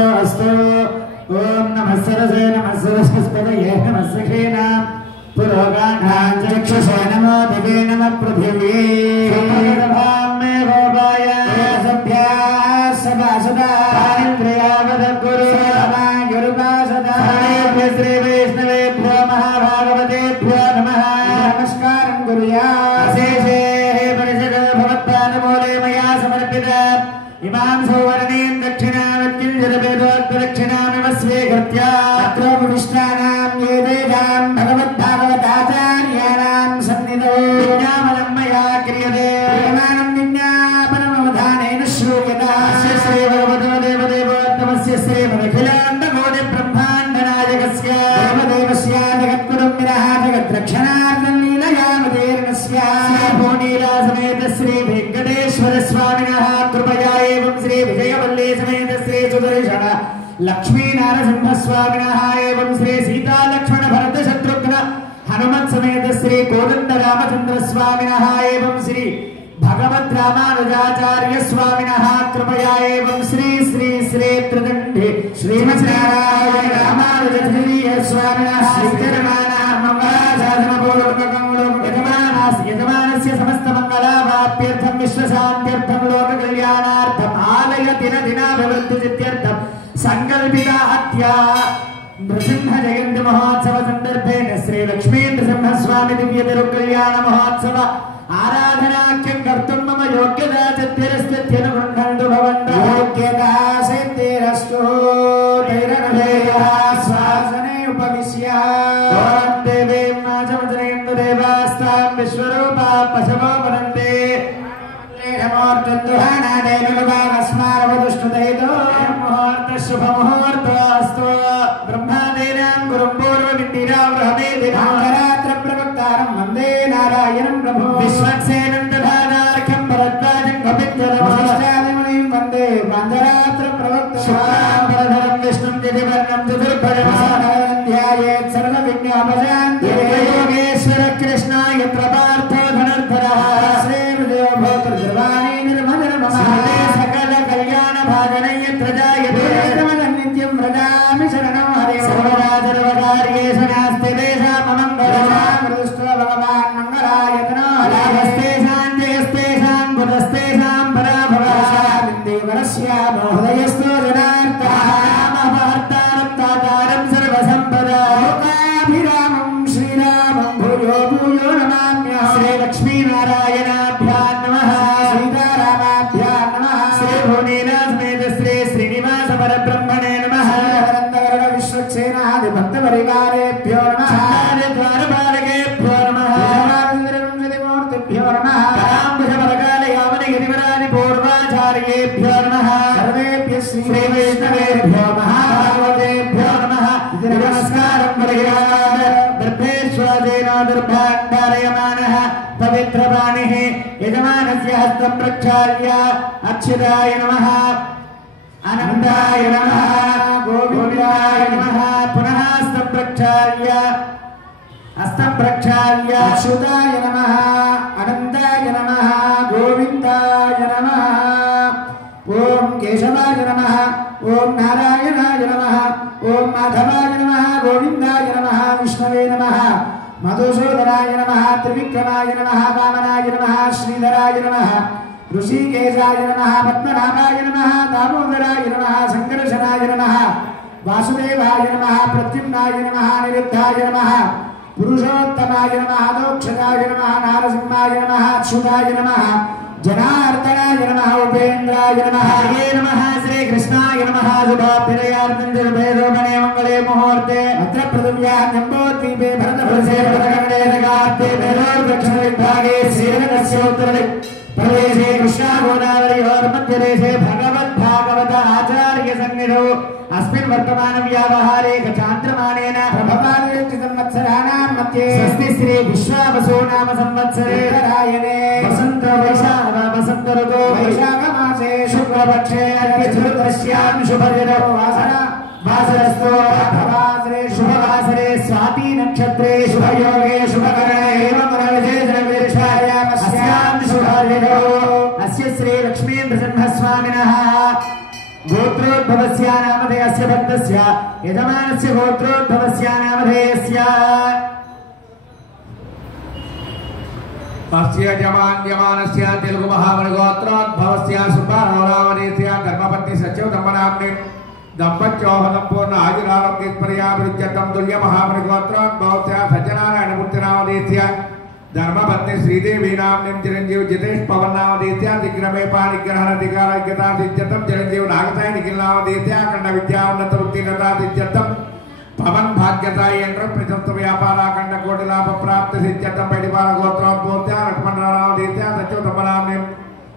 ओम नमः सरसे नमः सरस्वतये नमः सखेना पुरोगानाञ्चक्षुषे नमो दिवे नमः पृथिव्ये मे गोपाय सभ्याः सदा इन्द्रियावदगुरु गुरुपासदा श्री वैष्णवेभ्यो महाभागवतेभ्यो नमः नमस्कारं कुर्यात् शेषे परिषद भवत्पादमूले मया समर्पित इमां सौवर्णीं दक्षिणामिव स्वीकृत्य अत्रोपविष्टानां ये वेदां भगवद्भागवताचार्याणां सन्निधौ विज्ञापनं मया क्रियते प्रेमानं विज्ञापनमवधानेन श्रूयते श्रीभगवतदेवदेवोत्तमस्य श्रीमदखिलाण्डकोटिब्रह्माण्डनायकस्य देवदेवस्य जगद्गुरुं विरः जगद्रक्षणार्थं लीलयावतीर्णस्य भूनीलासमेत श्रीवेङ्कटेश्वरस्वामिनः कृपया एवं श्री विजयवल्ली समेत श्री सुदर्शन लक्ष्मी नारसिंह स्वामिनः एवं श्री सीता लक्ष्मण भरत शत्रुघ्न हनुमत् समेत श्री कोदंड रामचंद्र स्वामिनः एवं श्री भगवत् रामानुजाचार्य स्वामिनः कृपया एवं श्री श्री श्री त्रिदंडी श्रीमद्नारायण रामानुजाचार्य स्वामिनः श्रीधर्माणां मंगलाशासनपूर्वकं यजमानस्य समस्त मंगलावाप्यर्थं विश्वशान्त्यर्थं लोककल्याणार्थं आलय दिनाभिवृद्धिसिद्ध्यर्थं संकल्पिता हत्या नृसिंह जयंती महोत्सव संदर्भेन श्री लक्ष्मी नृसिंह स्वामी दिव्य तिरुकल्याण महोत्सव आराधनाख्यं कर्तुं मम योग्यता सिद्धिरस्त्यनुगृह्णन्तु भवन्तः योग्यता सिद्धिरस्तु तैरनभेयः स्वासने उपविश्य ॐ देवीं माचमजनेन्दु देवास्तां विश्वरूपा पशवो वदन्ते मुहूर्तस्मारवदुष्टुदैतो मुहूर्त शुभ मुहूर्तस्तु ब्रह्मादीनां गुरुं पूर्वमिन्दिरावृहमेधिरात्र प्रवक्तारं वन्दे नारायणं प्रभो विश्वक्सेनं दधानार्घ्यं भरद्वाजं कपित्वरवशिष्टादिमुनिं वन्दे पाञ्चरात्र प्रवक्तारं विष्णुं दिदिवर्णं चतुर्भुजं ध्यायेत् सर्वविघ्नोपशान्तिः योगेश्वर कृष्णाय प्रपार्थो धनुर्धरः श्रीर्देवभूतर्वाणी सकल कल्याण भागनयत्र जायते नित्यं व्रजामि शरणं हरे सर्वराजर्वकार्येषु नास्ति तेषां मङ्गलमृदुष्ट भगवान् मङ्गलायतनो लाभस्तेषां जयस्तेषां बुधस्तेषां पराभवस्य हृदयस्थो जनार्दनमहर्तारं तातारं सर्वसम्पदा लोकाभिरामं श्रीरामं भूयो भूयो नमाम्यहं श्रीलक्ष्मीनारायणाभ्यां नमः सीतारामाभ्यां नमः श्रीभुवनेनासमेत श्री श्रीनिवास परब्रह्मणे नमः अनन्तगरुड विश्वक्सेनादि भक्तपरिवारेभ्यो नमः द्वारपालकेभ्यो नमः मूर्तिभ्यो नमः पराम्बुजपरकालयावनगिरिवरादि पूर्वाचार्येभ्यो नमः सर्वेभ्यः श्रीवैष्णवेभ्यो महाभागवतेभ्यो नमः नमस्कारं कुर्यात् दर्भेश्वरेण दुर्भाण्डारयमानः पवित्रवाणिः यजमानस्य हस्तं प्रक्षाल्य अक्षिताय नमः अनन्ताय नमः गोविन्दाय नमः पुनः हस्तं प्रक्षाल्य अच्युताय नमः अनन्ताय नमः गोविन्दाय नमः ओम केशवाय नमः ओम नारायणाय नमः ओम माधवाय नमः गोविन्दाय नमः विष्णवे नमः मधुसूदनाय नमः त्रिविक्रमाय नमः वामनाय नमः श्रीधराय नमः ऋषिकेशाय नमः पद्मनाभाय नमः दामोदराय नमः संकर्षणाय नमः वासुदेवाय नमः प्रद्युम्नाय नमः निरुद्धाय नमः पुरुषोत्तमाय नमः अदोक्षदाय नमः नारसिंहाय नमः अच्युताय नमः जनार्दनाय नमः उपेन्द्राय नमः हरे नमः श्रीकृष्णाय नमः शुभाभ्युदयार्थं निर्भयरोपणे मङ्गले मुहूर्ते अत्र पृथिव्यां जम्बोद्वीपे भरतवर्षे भरतखण्डे जगात्ते मेरोर्दक्षिणविभागे श्रीरङ्गस्योत्तरप्रदेशे कृष्णागोदावर्योर्मध्यदेशे भगवद्भागवत आचार्यसन्निधौ अस्मिन् वर्तमानव्यावहारे चान्द्रमानेन प्रभवादित्रिसंवत्सराणां मध्ये स्वस्ति श्री विश्वावसु नाम संवत्सरे उत्तरायणे वसन्त ऋतौ वैशाखमासे शुक्लपक्षे चतुर्दश्यां शुभदिनौ वासरस्तु वासरे शुभवासरे स्वाति नक्षत्रे शुभयोगे शुभकरणे एवं विशेषविशेषायामस्यां शुभदिनौ अस्य श्री लक्ष्मी नृसिंहस्वामिनः गोत्रोद्भवस्य नामधेयस्य भक्तस्य यजमानस्य गोत्रोद्भवस्य नामधेयस्य तस्य यजमानस्य तेलुगु महामणि गोत्रोद्भवस्य सुब्बाराव नामधेयस्य धर्मपत्नी सचिव दम्पनाम्नि दंपत्योहदं पूर्ण आयुरारोग्यपर्याभिरुच्यतं तुल्य महामणि गोत्रोद्भवस्य सत्यनारायणमूर्ति नामधेयस्य धर्मपत्नी श्रीदेवी नाम्निं चिरंजीव जितेश पवन नामधेयस्य दिग्रमे पाणिग्रहणाधिकारज्ञता दिज्यतं चिरंजीव नागताय निखिल नामधेयस्य अखंड विद्या उन्नत उत्तीर्णता दिज्यतं पवन भाग्यताय यंत्र प्रशस्त व्यापार अखंड कोटि लाभ प्राप्त सिद्ध्यतं पैडिपाल गोत्रोद्भवस्य लक्ष्मण नामधेयस्य सचिव दम्पनाम्निं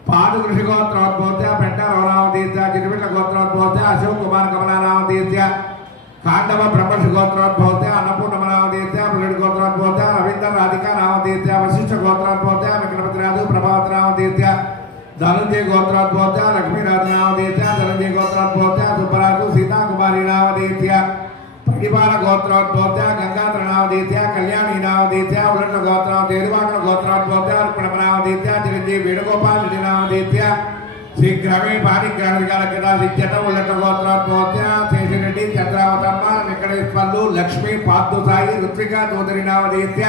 पादु कृषि गोत्रोद्भवस्य पेंटाराव नामधेयस्य जिरविल गोत्रोद्भवस्य अशोक कुमार कमला नामधेयस्य कांडव ब्रह्मर्षि गोत्रोद्भवस्य अन्नपूर्ण नामधेयस्य बुलेट गोत्रोद्भवस्य रवींद्र राधिका नामधेयस्य वशिष्ठ गोत्रोद्भवस्य विक्रमति राजु प्रभावत नामधेयस्य धनंजय गोत्रोद्भवस्य लक्ष्मी राज नामधेयस्य धनंजय गोत्रोद्भवस्य सुब्बराजु सीता कुमारी नामधेयस्य पैडिपाल गोत्रोद्भवस्य गंगाधर नामधेयस्य कल्याणी नामधेयस्य बुलेट गोत्रोद्भवस्य एरुवाकल गोत्रोद्भवस्य अर्पण नामधेयस्य चिरंजीव वेणुगोपाल रेड्डी नामधेयस्य शीघ्रमे पाणिग्रहणाधिकारज्ञता सिद्ध्यतं बुलेट गोत्रोद्भवस्य शेषिरेड्डी चंद्रावतम्म वेंकटेश्वर्लु लक्ष्मी पार्थसाई ऋत्विका चौधरी नामधेयस्य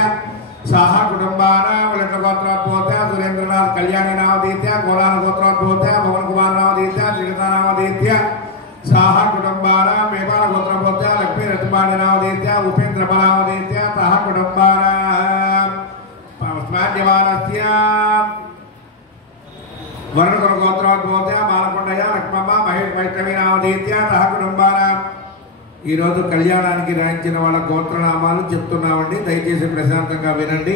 साहा कुटुंबानां बुलेट गोत्रोद्भवस्य सुरेंद्रनाथ कल्याणी नामधेयस्य कोलार गोत्रोद्भवस्य भवन कुमार नामधेयस्य श्रीलता नामधेयस्य साहा कुटुंबानां मेवाड़ गोत्रोद्भवस्य लक्ष्मी रत्नमाणी नामधेयस्य उपेंद्र नामधेयस्य साहा कुटुंबानां स्मार्यमानस्य वरुण गोत्रोद्भवस्य मालకొండయ్య లక్ష్మమ్మ మహేష్ వైష్ణవి నామధేయस्य సహ కుటుంబానాం ఈ రోజు కళ్యాణానికి రాయించిన వాళ్ళ గోత్రనామాలు చెప్తున్నామండి. దయచేసి ప్రశాంతంగా వినండి.